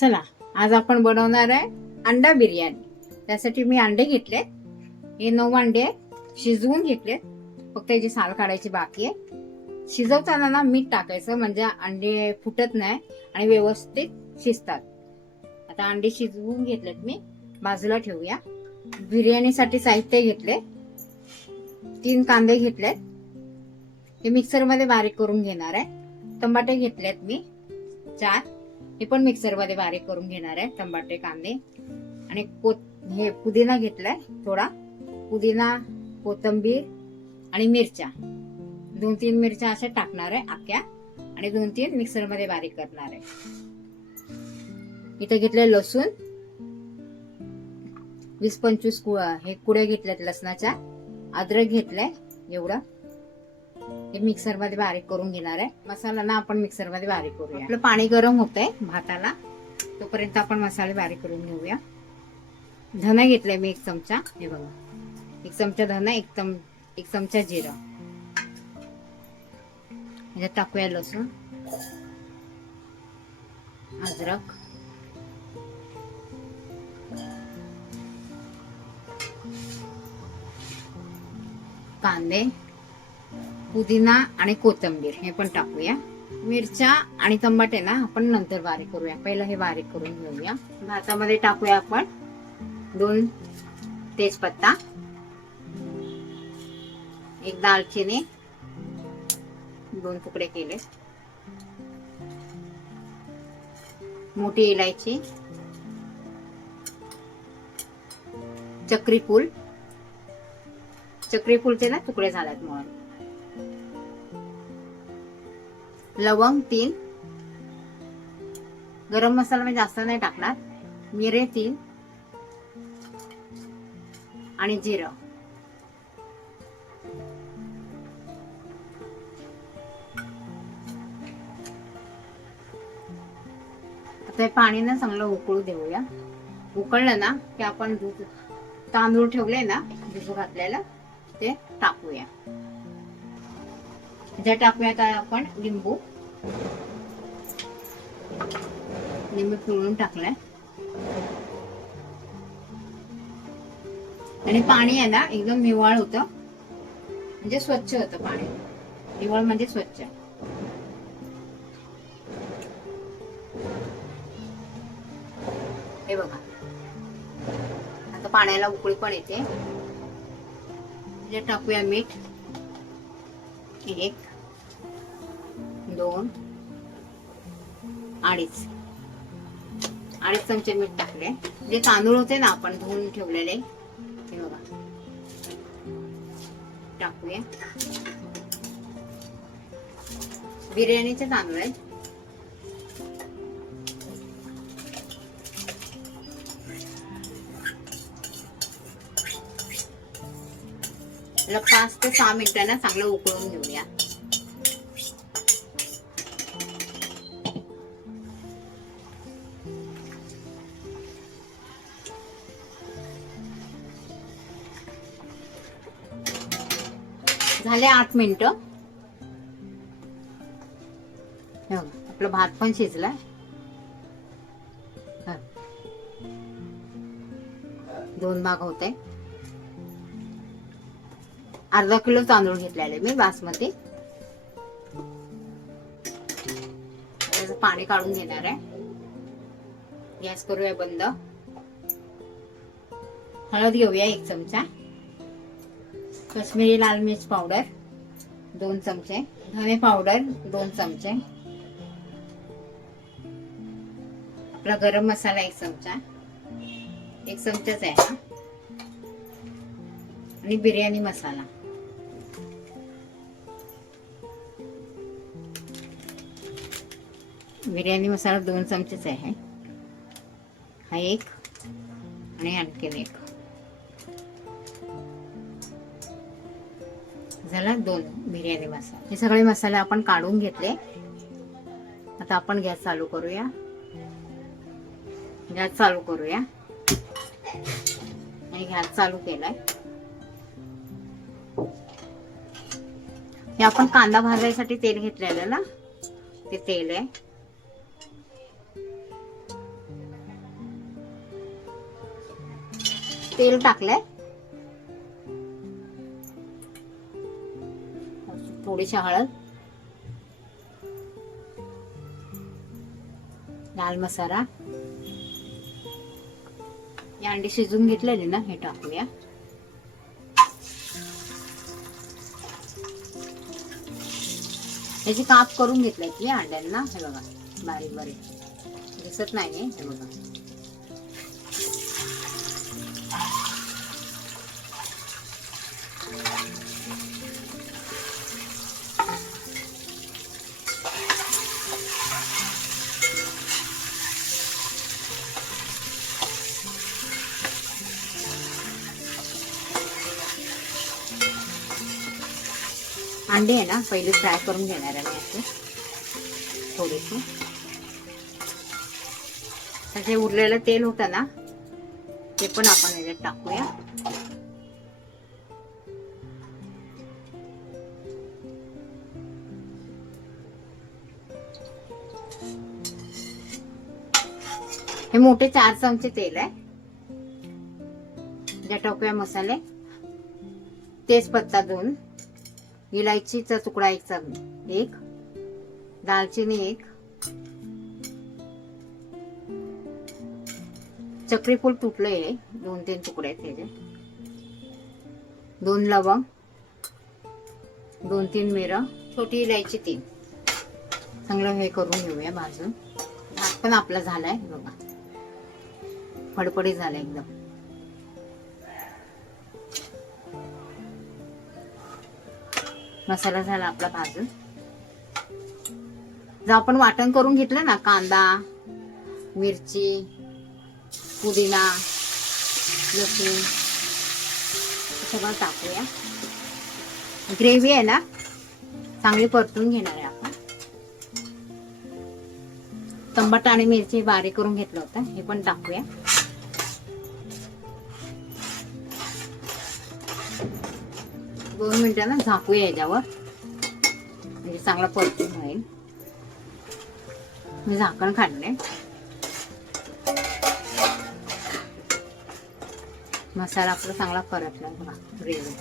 चला आज आपण बनवणार आहे अंडा बिर्याणी. त्यासाठी मी अंडे घेतले हे नऊ अंडे शिजवून घेतले फक्त याची साल काढायची बाकी आहे. शिजवताना ना मीठ टाकायचं म्हणजे अंडे फुटत नाही आणि व्यवस्थित शिजतात. आता अंडे शिजवून घेतलेत मी. बाजूला ठेवूया. बिर्याणीसाठी साहित्य घेतले तीन कांदे घेतलेत. हे मिक्सरमध्ये बारीक करून घेणार आहे. टमाटे घेतलेत मी. चार. हे पण मिक्सरमध्ये बारीक करून घेणार आहे टमाटे कांदे. आणि को हे पुदिना घेतलाय थोडा. पुदिना कोथंबीर आणि मिरच्या. दोन तीन मिरच्या अशा टाकणार आहे आख्या. आणि दोन तीन मिक्सरमध्ये बारीक करणार आहे. इथं घेतलंय लसूण. वीस पंचवीस कु हे कुड्या घेतल्यात लसणाच्या. अद्रक घेतलंय एवढं. हे मिक्सरमध्ये बारीक करून घेणार आहे. मसाला ना आपण मिक्सरमध्ये बारीक करूया. आपलं पाणी गरम होत आहे भाताला. तोपर्यंत आपण मसाले बारीक करून घेऊया. धना घेतलाय मी एक चमचा. हे बघा. एक चमचा धना एक चम एक चमचा जिरं. ह्याच्यात टाकूया लसूण. अद्रक. कांदे. पुदिना आणि कोथिंबीर हे पण टाकूया. मिरच्या आणि टमाटे ना आपण नंतर बारीक करूया. पहिलं हे बारीक करून घेऊया. भातामध्ये टाकूया आपण दोन तेजपत्ता एक दालचिनी दोन तुकडे केले. मोठी इलायची चक्रीफूल. चक्रीफूलचे ना तुकडे झाल्यात म्हणून. लवंग तीन गरम मसाला मी जास्त नाही टाकणार. मिरे तीन आणि जिरं. आता हे पाणी ना चांगलं उकळू देऊया. उकळलं ना की आपण दूध तांदूळ ठेवले ना भिजू घातलेलं ते टाकूया. ज्या टाकूया आता आपण लिंबू. लिंबू पिळून टाकलाय आणि पाणी आहे ना एकदम निवळ होत म्हणजे स्वच्छ होत पाणी निवळ म्हणजे स्वच्छ हे बघा आता पाण्याला उकळी पण येते म्हणजे टाकूया मीठ एक दोन. अडीच. अडीच चमचे मीठ टाकले. जे तांदूळ होते ना आपण धुवून ठेवलेले. ते बघा. टाकूया. बिर्याणीचे तांदूळ आहेत. याला पाच ते सहा मिनिटांना चांगलं उकळून घेऊया. झाले आठ मिनिट. आपलं भात पण शिजलाय. दोन भाग होते अर्धा किलो तांदूळ घेतलेले मी बासमती. त्याचं पाणी काढून घेणार आहे. गॅस करूया बंद. हळद घेऊया एक चमचा. कश्मीरी लाल मिर्च पावडर दोन चमचे. धने पावडर दोन चमचे. आपला गरम मसाला एक चमचा. एक चमचाच आहे हा. आणि बिर्याणी मसाला. बिर्याणी मसाला दोन चमचेच आहे. हा एक आणि आणखीन एक. झाला दोन बिर्याणी मसाला. हे सगळे मसाले आपण काढून घेतले. आता आपण गॅस चालू करूया. गॅस चालू करूया. आणि गॅस चालू केलाय. हे आपण कांदा भाजायसाठी तेल घेतलेलं ना? ते तेल आहे. तेल टाकलंय. थोडीशी हळद लाल मसाला. ही अंडी शिजून घेतलेली ना हे टाकूया. याची काप करून घेतलाय की अंड्यांना. हे बघा बारीक बारीक. दिसत नाही हे बघा. अंडे आहे ना पहिले फ्राय करून घेणार आहे मी असे थोडेसे. त्याचे उरलेलं तेल होतं ना ते पण आपण याच्यात टाकूया. हे मोठे चार चमचे तेल आहे. ज्या टाकूया मसाले. तेजपत्ता दोन. इलायचीचा तुकडा एक एक. दालचिनी एक. चक्रीफूल तुटलं आहे दोन तीन तुकडे आहेत त्याचे. दोन लवंग. दोन तीन मिरं. छोटी इलायची तीन. चांगलं हे करून घेऊया भाजून. भात पण आपला झालाय बघा. फडफडी झालाय एकदम. मसाला झाला आपला भाजून. जर आपण वाटण करून घेतलं ना कांदा मिरची पुदिना लसूण सगळं टाकूया. ग्रेव्ही आहे ना चांगली परतून घेणार आहे आपण. तंबाट आणि मिरची बारीक करून घेतलं होतं हे पण टाकूया. दोन मिनिटं ना झाकूया याच्यावर. म्हणजे चांगला परतून होईल. मी झाकण काढले मसाला आपला चांगला परतला बघा ग्रेव्ही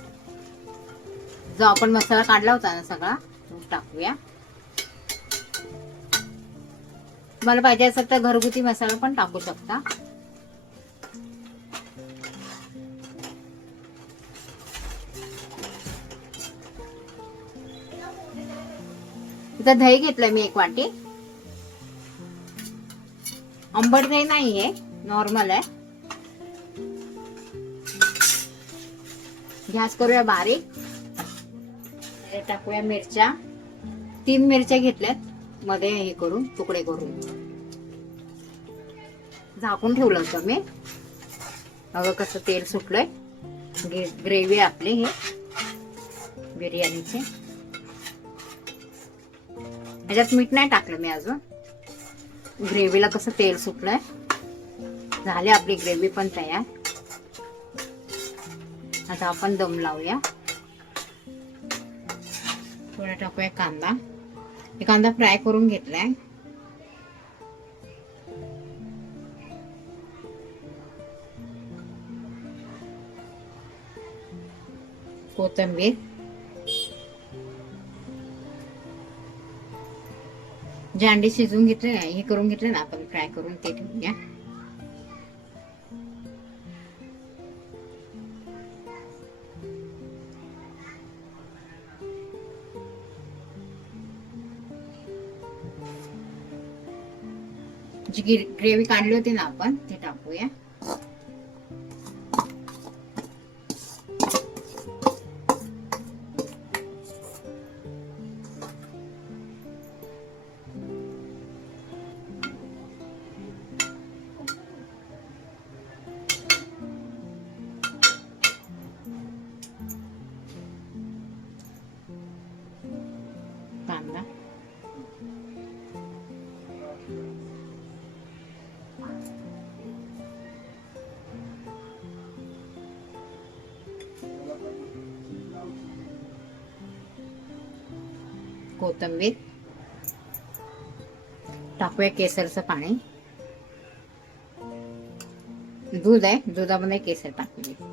जो आपण मसाला काढला होता ना सगळा तो टाकूया. तुम्हाला पाहिजे असेल तर घरगुती मसाला पण टाकू शकता. इथं दही घेतलंय मी एक वाटी. आंबट दही नाहीये नॉर्मल आहे. गॅस करूया बारीक. टाकूया मिरच्या. तीन मिरच्या घेतल्यात. मध्ये हे करून तुकडे करून. झाकून ठेवलं होतं मी. अगं कसं तेल सुटलंय. ग्रेव्ही आपली हे. बिर्याणीचे. ह्याच्यात मीठ नाही टाकलं मी अजून. ग्रेव्हीला कसं तेल सुटलंय. झाली आपली ग्रेव्ही पण तयार. आता आपण दम लावूया. थोडा टाकूया कांदा. हे कांदा फ्राय करून घेतलाय. कोथंबीर. जे अंडे शिजवून घेतले ना हे करून घेतले ना आपण फ्राय करून ते ठेवूया जी ग्रेव्ही काढली होती ना आपण ते टाकूया. कोथिंबीर टाकूया केसरचं पाणी. दूध आहे दुधामध्ये केसर टाकूया.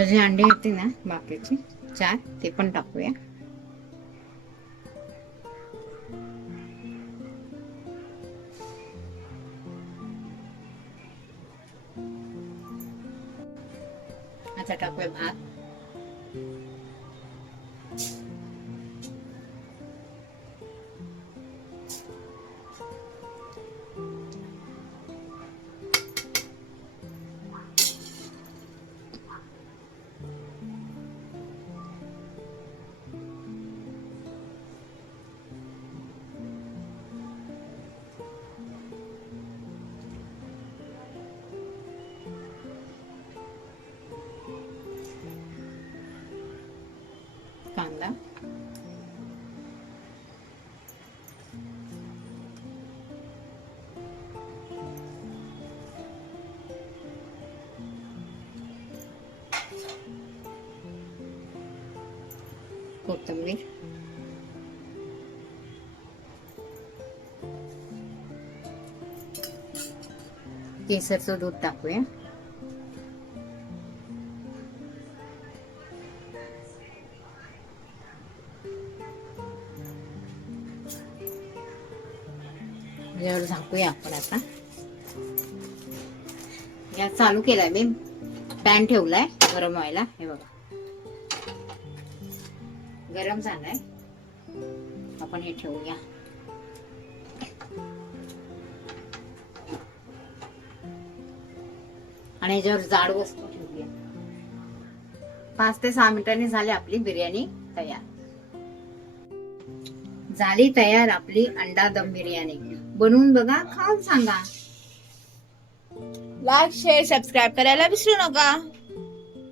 जे अंडे येते ना बाकीचे चार ते पण टाकूया. าจากกับเว็บอัพ कोथिंबीर केसरचं दूध टाकूया यावर झाकूया आपण आता. गॅस चालू केलाय मी. पॅन ठेवलाय गरम व्हायला. हे बघा. गरम झालाय. आपण हे ठेवूया. आणि ह्याच्यावर जाड वस्तू ठेवूया. पाच ते सहा मिनिटांनी झाली आपली बिर्याणी तयार. झाली तयार आपली अंडा दम बिर्याणी. बनवून बघा खाऊन सांगा. लाईक शेअर सबस्क्राईब करायला विसरू नका.